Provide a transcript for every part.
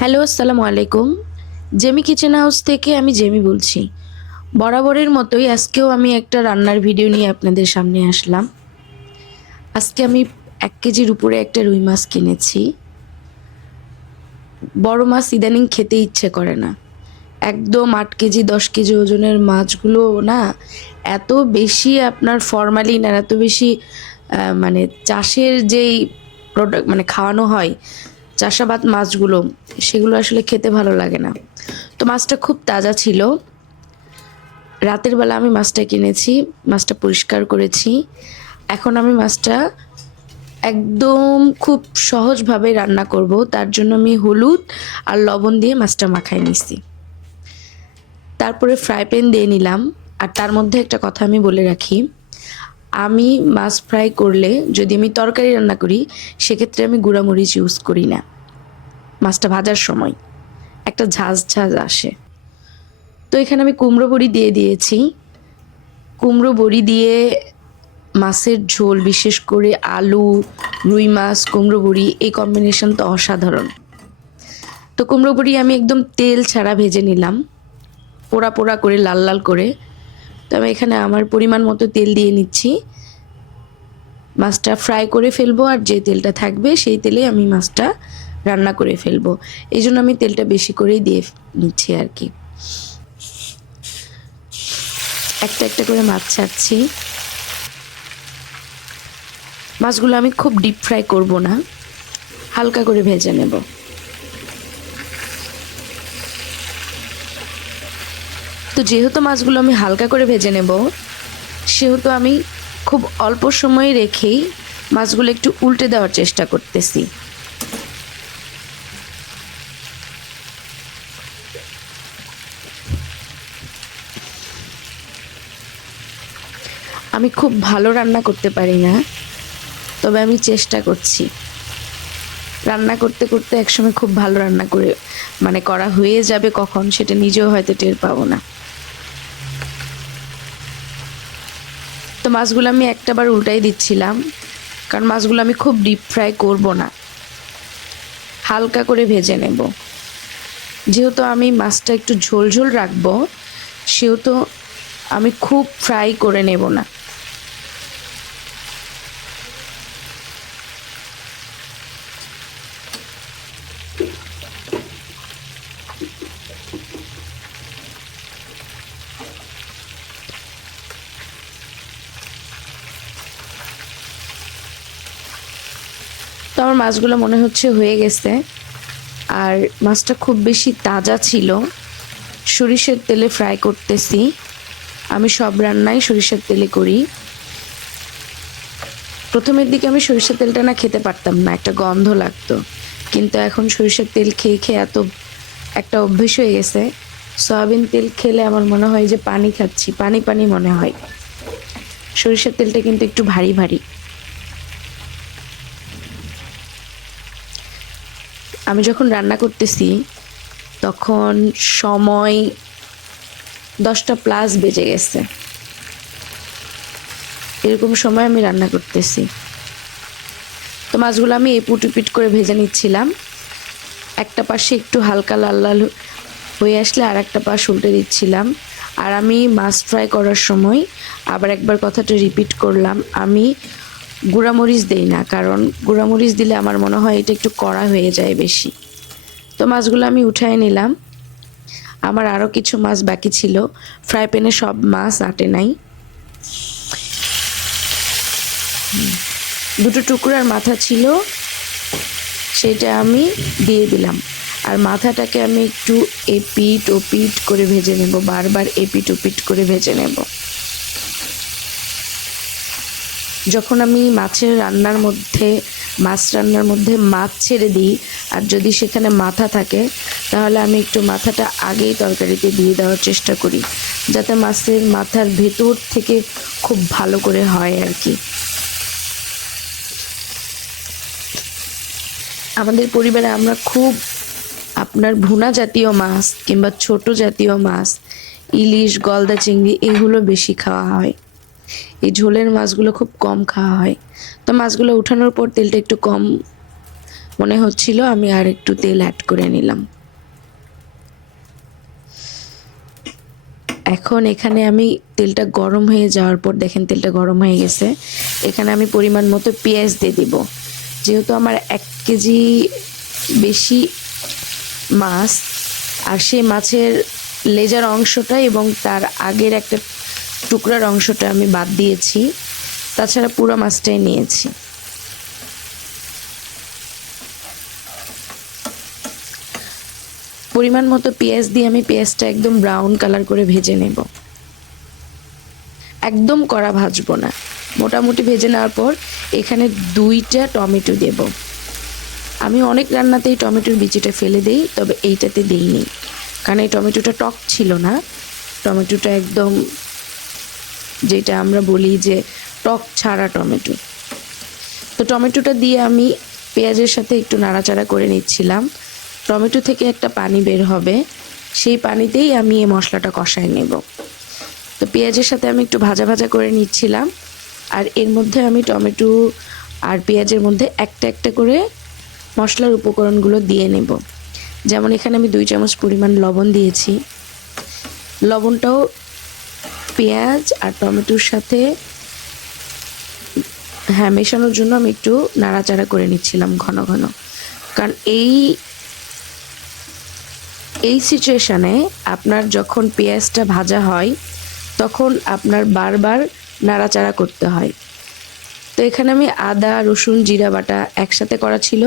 Hello, আসসালামু আলাইকুম। Jamie kitchen house থেকে আমি জেমি বলছি। বরাবরের মতোই আজকেও আমি একটা রান্নার ভিডিও নিয়ে আপনাদের সামনে আসলাম। আজকে আমি ১ কেজির উপরে একটা রুই মাছ কিনেছি। বড় মাছ ইদানিং খেতে ইচ্ছে করে না। একদম ৮ কেজি ১০ কেজি ওজনের মাছগুলো না এত বেশি আপনার ফরমালিন আর এত বেশি মানে চাষের যেই প্রোডাক্ট মানে খাওয়ানো হয়, চাষাবাদ মাছগুলো, সেগুলো আসলে খেতে ভালো লাগে না। তো মাছটা খুব তাজা ছিল। রাতের বেলা আমি মাছটা কিনেছি, মাছটা পরিষ্কার করেছি। এখন আমি মাছটা একদম খুব সহজভাবে রান্না করব। তার জন্য আমি হলুদ আর লবণ দিয়ে মাছটা মাখায় নিছি। তারপরে ফ্রাই প্যান দিয়ে নিলাম। আর তার মধ্যে একটা কথা আমি বলে রাখি, আমি মাছ ফ্রাই করলে যদি আমি তরকারি রান্না করি, সেক্ষেত্রে আমি গুঁড়ামরিচ ইউজ করি না। মাছটা ভাজার সময় একটা ঝাঁঝ ঝাঁঝ আসে। তো এখানে আমি কুমড়ো বড়ি দিয়ে দিয়েছি। কুমড়ো বড়ি দিয়ে মাছের ঝোল, বিশেষ করে আলু, রুই মাছ, কুমড়ো বড়ি, এই কম্বিনেশন তো অসাধারণ। তো কুমড়ো বড়ি আমি একদম তেল ছাড়া ভেজে নিলাম, পোড়া পোড়া করে, লাল লাল করে। তো আমি এখানে আমার পরিমাণ মতো তেল দিয়ে নিচ্ছি। মাছটা ফ্রাই করে ফেলবো, আর যে তেলটা থাকবে সেই তেলে আমি মাছটা রান্না করে ফেলবো। এই জন্য আমি তেলটা বেশি করেই দিয়ে নিচ্ছি আর কি। একটা একটা করে মাছ ছাড়ছি। মাছগুলো আমি খুব ডিপ ফ্রাই করব না, হালকা করে ভেজে নেব। তো যেহেতু মাছগুলো আমি হালকা করে ভেজে নেব, সেহেতু আমি খুব অল্প সময় রেখেই মাছগুলো একটু উল্টে দেওয়ার চেষ্টা করতেছি। আমি খুব ভালো রান্না করতে পারি না, তবে আমি চেষ্টা করছি। রান্না করতে করতে একসময় খুব ভালো রান্না করে মানে করা হয়ে যাবে কখন, সেটা নিজেও হয়তো টের পাবো না। তো মাছগুলো আমি একটাবার উল্টাই দিচ্ছিলাম, কারণ মাছগুলো আমি খুব ডিপ ফ্রাই করব না, হালকা করে ভেজে নেব। যেহেতু আমি মাছটা একটু ঝোল ঝোল রাখবো, সেহেতু আমি খুব ফ্রাই করে নেব না। তো আমার মাছগুলো মনে হচ্ছে হয়ে গেছে। আর মাছটা খুব বেশি তাজা ছিল। সরিষার তেলে ফ্রাই করতেছি। আমি সব রান্নাই সরিষার তেলে করি। প্রথমের দিকে আমি সরিষার তেলটা না খেতে পারতাম না, একটা গন্ধ লাগতো। কিন্তু এখন সরিষার তেল খেয়ে খেয়ে এত একটা অভ্যেস হয়ে গেছে, সয়াবিন তেল খেলে আমার মনে হয় যে পানি খাচ্ছি, পানি পানি মনে হয়। সরিষার তেলটা কিন্তু একটু ভারী ভারী। আমি যখন রান্না করতেছি তখন সময় 10টা প্লাস বেজে গেছে। এরকম সময় আমি রান্না করতেছি। তো মাছগুলো আমি এপিট ওপিট করে ভেজে নিচ্ছিলাম। একটা পাশে একটু হালকা লাল লাল হয়ে আসলে আর একটা পাশ উল্টে দিচ্ছিলাম। আর আমি মাছ ফ্রাই করার সময় আবার একবার কথাটা রিপিট করলাম, আমি গুঁড়ামরিচ দেই না, কারণ গুঁড়ামরিচ দিলে আমার মনে হয় এটা একটু কড়া হয়ে যায় বেশি। তো মাছগুলো আমি উঠায় নিলাম। আমার আরও কিছু মাছ বাকি ছিল, ফ্রাই প্যানে সব মাছ আটে নাই। দুটো টুকরার মাথা ছিল, সেটা আমি দিয়ে দিলাম। আর মাথাটাকে আমি একটু এপিট ওপিট করে ভেজে নেব, বারবার এপিট ওপিট করে ভেজে নেব। যখন আমি মাছ রান্নার মধ্যে মাছ ছেড়ে দিই, আর যদি সেখানে মাথা থাকে, তাহলে আমি একটু মাথাটা আগেই তরকারিতে দিয়ে দেওয়ার চেষ্টা করি, যাতে মাছের মাথার ভেতর থেকে খুব ভালো করে হয় আর কি। আমাদের পরিবারে আমরা খুব আপনার ভুনা জাতীয় মাছ কিংবা ছোট জাতীয় মাছ, ইলিশ, গলদা চিংড়ি, এগুলো বেশি খাওয়া হয়। এই ঝোলের মাছগুলো খুব কম খাওয়া হয়। তো মাছগুলো উঠানোর পর তেলটা একটু কম মনে হচ্ছিল আমি আর একটু তেল অ্যাড করে নিলাম। এখন এখানে আমি তেলটা গরম হয়ে যাওয়ার পর দেখেন তেলটা গরম হয়ে গেছে। এখানে আমি পরিমাণ মতো পেঁয়াজ দিয়ে দিব। যেহেতু আমার 1 কেজি বেশি মাছ, আর সেই মাছের লেজার অংশটা এবং তার আগের একটা টুকরার অংশটা আমি বাদ দিয়েছি, তাছাড়া পুরো মাছটাই নিয়েছি। পরিমাণ মতো পেঁয়াজ দিয়ে আমি পেঁয়াজটা একদম ব্রাউন কালার করে ভেজে নেব। একদম কড়া ভাজবো না, মোটামুটি ভেজে নেওয়ার পর এখানে 2টা টমেটো দেব। আমি অনেক রান্নাতেই টমেটোর বিচিটা ফেলে দেই, তবে এইটাতে দিইনি, কারণ এই টমেটোটা টক ছিল না। টমেটোটা একদম যেটা আমরা বলি যে টক ছাড়া টমেটো। তো টমেটোটা দিয়ে আমি পেঁয়াজের সাথে একটু নাড়াচাড়া করে নিচ্ছিলাম। টমেটো থেকে একটা পানি বের হবে, সেই পানিতেই আমি এই মশলাটা কষায় নেব। তো পেঁয়াজের সাথে আমি একটু ভাজা ভাজা করে নিচ্ছিলাম, আর এর মধ্যে আমি টমেটো আর পেঁয়াজের মধ্যে একটা একটা করে মশলার উপকরণগুলো দিয়ে নেব। যেমন এখানে আমি 2 চামচ পরিমাণ লবণ দিয়েছি। লবণটাও পেঁয়াজ আর টমেটোর সাথে মেশানোর জন্য আমি একটু নাড়াচাড়া করে নিচ্ছিলাম ঘন ঘন, কারণ এই সিচুয়েশানে আপনার যখন পেঁয়াজটা ভাজা হয় তখন আপনার বারবার নাড়াচাড়া করতে হয়। তো এখানে আমি আদা রসুন জিরা বাটা একসাথে করা ছিল,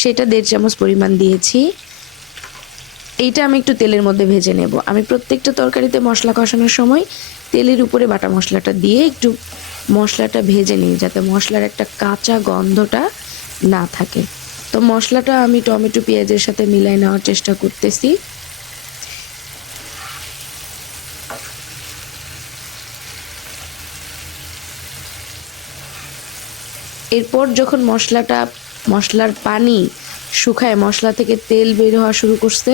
সেটা 1.5 চামচ পরিমাণ দিয়েছি। এইটা আমি একটু তেলের মধ্যে ভেজে নেব। আমি প্রত্যেকটা তরকারিতে মশলা কষানোর সময় তেলের উপরে বাটা মশলাটা দিয়ে একটু মশলাটা ভেজে নিই, যাতে মশলার একটা কাঁচা গন্ধটা না থাকে। তো মশলাটা আমি টমেটো পেঁয়াজের সাথে মিলাই নেওয়ার চেষ্টা করতেছি। এরপর যখন মশলার পানি শুকায়, মশলা থেকে তেল বের হওয়া শুরু করছে,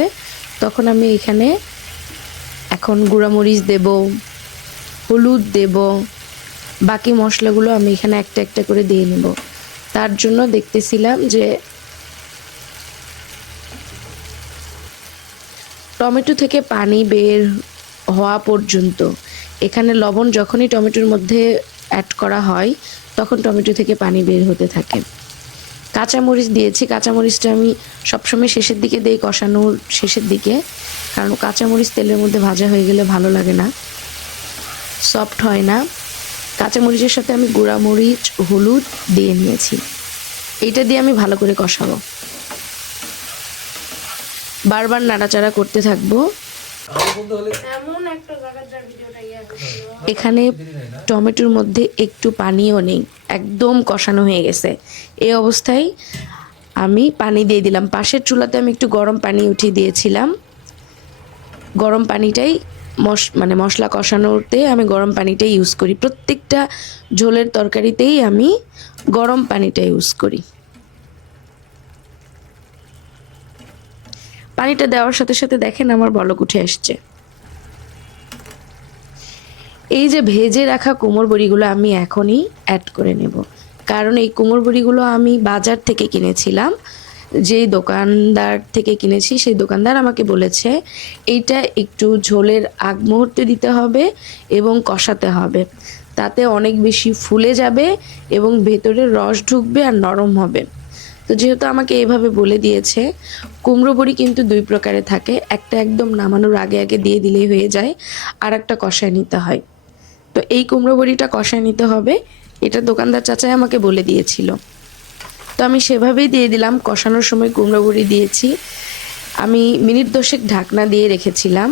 তখন আমি এখানে এখন গুঁড়ামরিচ দেব, হলুদ দেব, বাকি মশলাগুলো আমি এখানে একটা একটা করে দিয়ে নেব। তার জন্য দেখতেছিলাম যে টমেটো থেকে পানি বের হওয়া পর্যন্ত, এখানে লবণ যখনই টমেটোর মধ্যে অ্যাড করা হয় তখন টমেটো থেকে পানি বের হতে থাকে। কাঁচামরিচ দিয়েছি, কাঁচামরিচটা আমি সবসময় শেষের দিকে দিই, কষানোর শেষের দিকে, কারণ কাঁচামরিচ তেলের মধ্যে ভাজা হয়ে গেলে ভালো লাগে না, সফট হয় না। কাঁচামরিচের সাথে আমি গুঁড়ামরিচ হলুদ দিয়ে নিয়েছি। এইটা দিয়ে আমি ভালো করে কষাবো, বারবার নাড়াচাড়া করতে থাকবো। এখানে টমেটোর মধ্যে একটু পানিও নেই, একদম কষানো হয়ে গেছে। এই অবস্থায় আমি পানি দিয়ে দিলাম। পাশের চুলাতে আমি একটু গরম পানি উঠিয়ে দিয়েছিলাম। গরম পানিটাই মশলা কষানোতে আমি গরম পানিটাই ইউজ করি। প্রত্যেকটা ঝোলের তরকারিতেই আমি গরম পানিটা ইউজ করি। পানিটা দেওয়ার সাথে সাথে দেখেন আমার বলক উঠে আসছে। এই যে ভেজে রাখা কুমড়ো বড়িগুলো আমি এখনই অ্যাড করে নেব, কারণ এই কুমড়ো বড়িগুলো আমি বাজার থেকে কিনেছিলাম। যেই দোকানদার থেকে কিনেছি সেই দোকানদার আমাকে বলেছে এইটা একটু ঝোলের আগ মুহূর্তে দিতে হবে এবং কষাতে হবে, তাতে অনেক বেশি ফুলে যাবে এবং ভেতরে রস ঢুকবে আর নরম হবে। তো যেহেতু আমাকে এভাবে বলে দিয়েছে, কুমড়ো বড়ি কিন্তু 2 প্রকারে থাকে, একটা একদম নামানোর আগে আগে দিয়ে দিলেই হয়ে যায়, আর একটা কষায় নিতে হয়। তো এই কুমড়ো বড়িটা কষায় নিতে হবে, এটা দোকানদার চাচাই আমাকে বলে দিয়েছিল। তো আমি সেভাবেই দিয়ে দিলাম। কষানোর সময় কুমড়ো বড়ি দিয়েছি, আমি মিনিট 10 ঢাকনা দিয়ে রেখেছিলাম।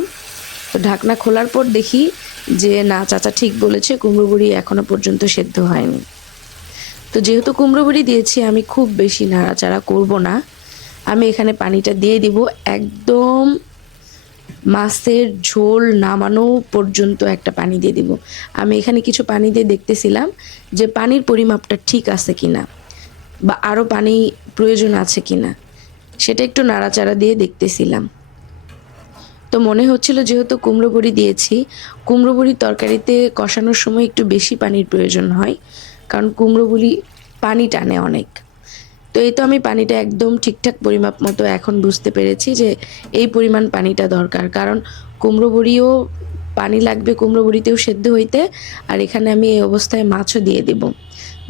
তো ঢাকনা খোলার পর দেখি যে না, চাচা ঠিক বলেছে, কুমড়ো বড়ি এখনো পর্যন্ত সেদ্ধ হয়নি। তো যেহেতু কুমড়ো বড়ি দিয়েছি, আমি খুব বেশি নাড়াচাড়া করব না, আমি এখানে পানিটা দিয়ে দিব একদম মাছের ঝোল নামানো পর্যন্ত একটা পানি দিয়ে দিব। আমি এখানে কিছু পানি দিয়ে দেখতেছিলাম যে পানির পরিমাপটা ঠিক আছে কিনা বা আরও পানি প্রয়োজন আছে কিনা, সেটা একটু নাড়াচাড়া দিয়ে দেখতেছিলাম। তো মনে হচ্ছিল যেহেতু কুমড়ো বড়ি দিয়েছি, কুমড়ো বড়ির তরকারিতে কষানোর সময় একটু বেশি পানির প্রয়োজন হয়, কারণ কুমড়ো বড়ি পানি টানে অনেক। তো এই তো আমি পানিটা একদম ঠিকঠাক পরিমাপ মতো এখন বুঝতে পেরেছি যে এই পরিমাণ পানিটা দরকার, কারণ কুমড়ো বড়িও পানি লাগবে, কুমড়ো বড়িতেও সেদ্ধ হইতে। আর এখানে আমি এই অবস্থায় মাছও দিয়ে দিব।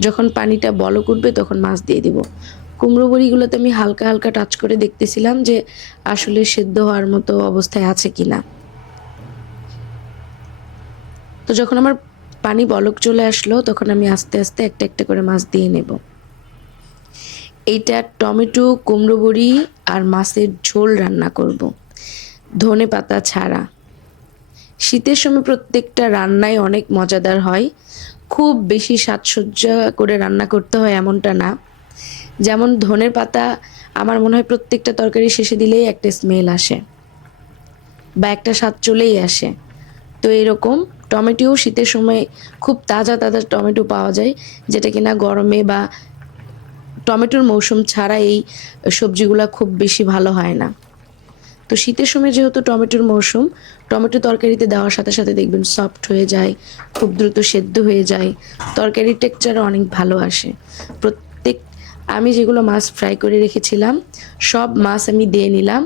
যখন পানিটা বলক উঠবে তখন মাছ দিয়ে দিব। কুমড়ো বড়িগুলোতে আমি হালকা হালকা টাচ করে দেখতেছিলাম যে আসলে সেদ্ধ হওয়ার মতো অবস্থায় আছে কিনা। তো যখন আমার পানি বলক চলে আসলো তখন আমি আস্তে আস্তে একটা একটা করে মাছ দিয়ে নেব। এইটা টমেটো, কুমড়ো বড়ি আর মাছের ঝোল রান্না করব, ধনে পাতা ছাড়া। শীতের সময় প্রত্যেকটা রান্নাই অনেক মজাদার হয়। খুব বেশি সাজসজ্জা করে রান্না করতে হয় এমনটা না। যেমন ধনের পাতা আমার মনে হয় প্রত্যেকটা তরকারি শেষে দিলেই একটা স্মেল আসে বা একটা স্বাদ চলেই আসে। তো এরকম টমেটোও শীতের সময় খুব তাজা তাজা টমেটো পাওয়া যায়, যেটা কিনা গরমে বা টমেটোর মৌসুম ছাড়া এই সবজিগুলা খুব বেশি ভালো হয় না। তো শীতের সময় যেহেতু টমেটোর মৌসুম, টমেটো তরকারিতে দেওয়ার সাথে সাথে দেখবেন সফট হয়ে যায়, খুব দ্রুত সেদ্ধ হয়ে যায়, তরকারির টেক্সচার অনেক ভালো আসে। প্রত্যেক আমি যেগুলো মাছ ফ্রাই করে রেখেছিলাম সব মাছ আমি দিয়ে নিলাম।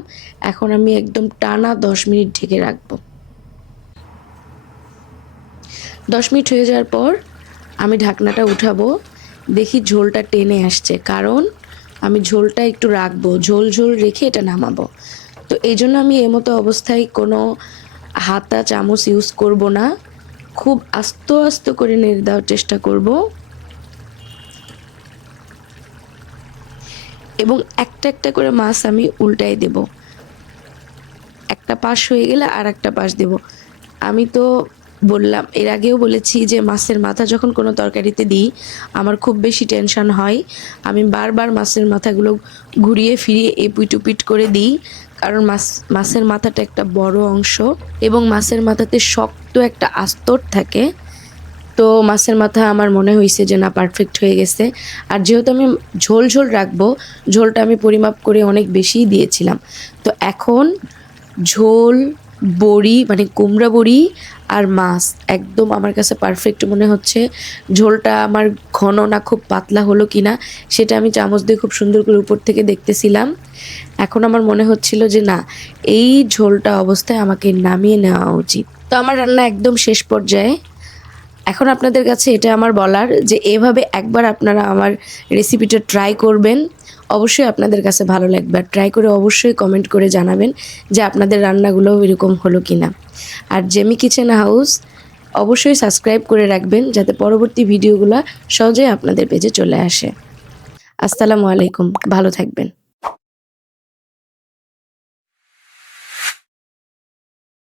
এখন আমি একদম টানা 10 মিনিট ঢেকে রাখবো। 10 মিনিট হয়ে যাওয়ার পর আমি ঢাকনাটা উঠাবো, দেখি ঝোলটা টেনে আসছে, কারণ আমি ঝোলটা একটু রাখবো, ঝোল ঝোল রেখে এটা নামাবো। তো এই জন্য আমি এর মতো অবস্থায় কোনো হাতা চামচ ইউজ করব না, খুব আস্তে আস্তে করে নেড়ে দেওয়ার চেষ্টা করব এবং একটা একটা করে মাছ আমি উল্টাই দেব। একটা পাশ হয়ে গেলে আর একটা পাশ দেব। আমি তো বললাম, এর আগেও বলেছি যে মাছের মাথা যখন কোনো তরকারিতে দিই আমার খুব বেশি টেনশন হয়। আমি বারবার মাছের মাথাগুলো ঘুরিয়ে ফিরিয়ে এপিট ওপিট করে দিই, কারণ মাছের মাথাটা একটা বড় অংশ এবং মাছের মাথাতে শক্ত একটা আস্তর থাকে। তো মাছের মাথা আমার মনে হয়েছে যে না, পারফেক্ট হয়ে গেছে। আর যেহেতু আমি ঝোল ঝোল রাখবো, ঝোলটা আমি পরিমাপ করে অনেক বেশিই দিয়েছিলাম। তো এখন ঝোল, বড়ি মানে কুমড়া বড়ি আর মাছ একদম আমার কাছে পারফেক্ট মনে হচ্ছে। ঝোলটা আমার ঘন না খুব পাতলা হলো কিনা সেটা আমি চামচ দিয়ে খুব সুন্দর করে উপর থেকে দেখতেছিলাম। এখন আমার মনে হচ্ছিল যে না, এই ঝোলটা অবস্থায় আমাকে নামিয়ে নেওয়া উচিত। তো আমার রান্না একদম শেষ পর্যায়ে। এখন আপনাদের কাছে এটা আমার বলার যে এভাবে একবার আপনারা আমার রেসিপিটা ট্রাই করবেন, অবশ্যই আপনাদের কাছে ভালো লাগবে। আর ট্রাই করে অবশ্যই কমেন্ট করে জানাবেন যে আপনাদের রান্নাগুলো এরকম হলো কিনা। আর জেমি কিচেন হাউস অবশ্যই সাবস্ক্রাইব করে রাখবেন যাতে পরবর্তী ভিডিওগুলো সহজেই আপনাদের পেজে চলে আসে। আসসালামু আলাইকুম, ভালো থাকবেন।